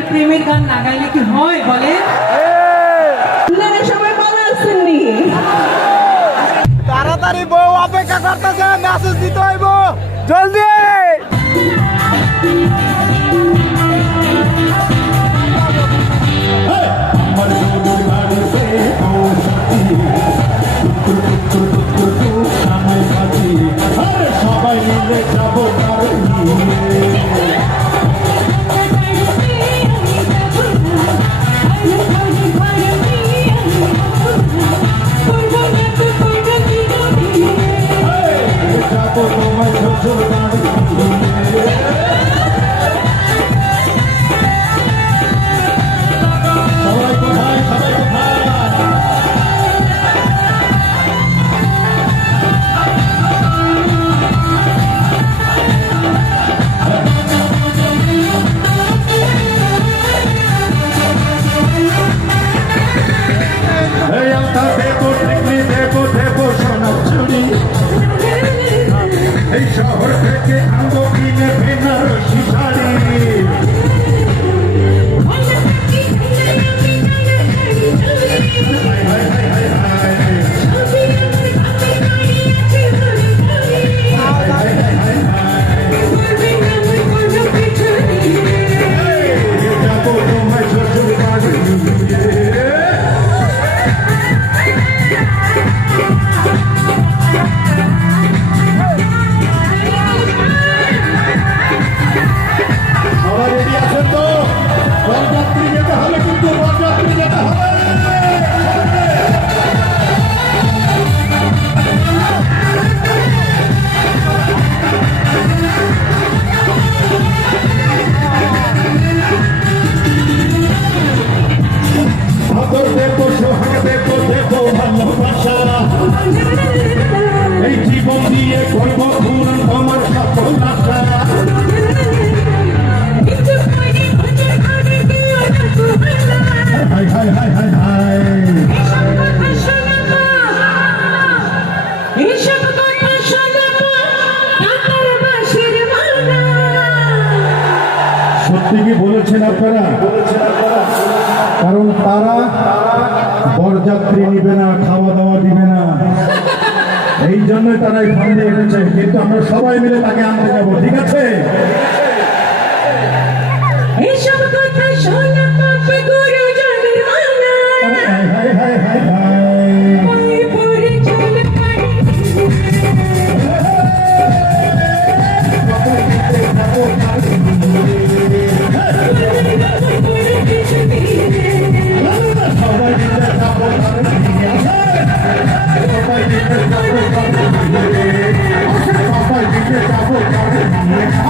আমাদের প্রেমের গান না গাইলে কি হয় বলে? আপনারা সবাই ভালো আছেন নি? তাড়াতাড়ি বউ অপেক্ষা করতেছে মেসেজ দিতে হইব। জলদি! 我走完成熟的道 কি বলেছেন আপনারা। কারণ তারা বরযাত্রী নিবে না খাওয়া দাওয়া দিবে না। এই জন্য তারা এই ফান্ডে এনেছে। কিন্তু আমরা সবাই মিলে তাকে আনতে যাব, ঠিক আছে? কথা শোনা I'm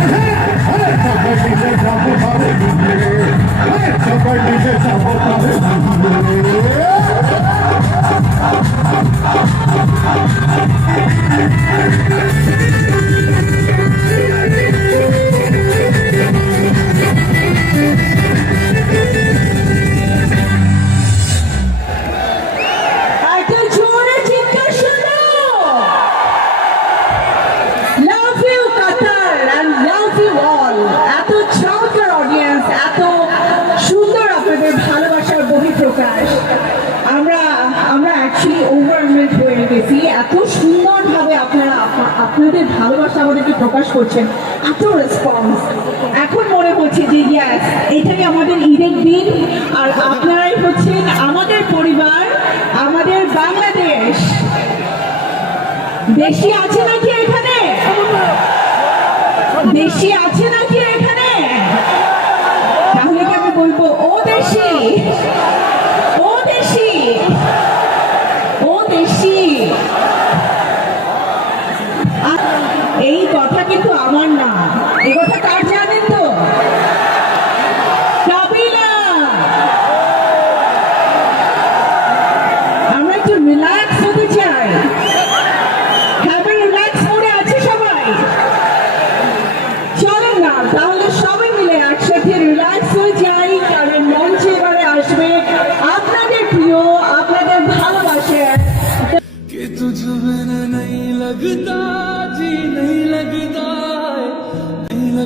এত সুন্দরভাবে আপনারা আপনাদের ভালোবাসা আমাদেরকে প্রকাশ করছেন। এত রেসপন্স এখন মনে হচ্ছে যে ইয়াস এটাই আমাদের ঈদের দিন। আর আপনারাই হচ্ছেন আমাদের পরিবার, আমাদের বাংলাদেশ। দেশি আছে নাকি এখানে? দেশি আছে নাকি এখানে তাহলে কি আমি বলব ও দেশি ও দেশি ও দেশি আর এই কথা কিন্তু আমার না এই কথা কার জানেন তো কাবিলা আমরা একটু রিল্যাক্স হতে চাই হ্যাভি রিল্যাক্স মোডে আছে সবাই চলেন না তাহলে সবাই মিলে একসাথে রিল্যাক্স হয়ে যাই কারণ মঞ্চে এবারে আসবে আপনাদের প্রিয় আপনাদের ভালোবাসার कि तुझ बिना नहीं लगता जी नहीं लगता है नहीं लगता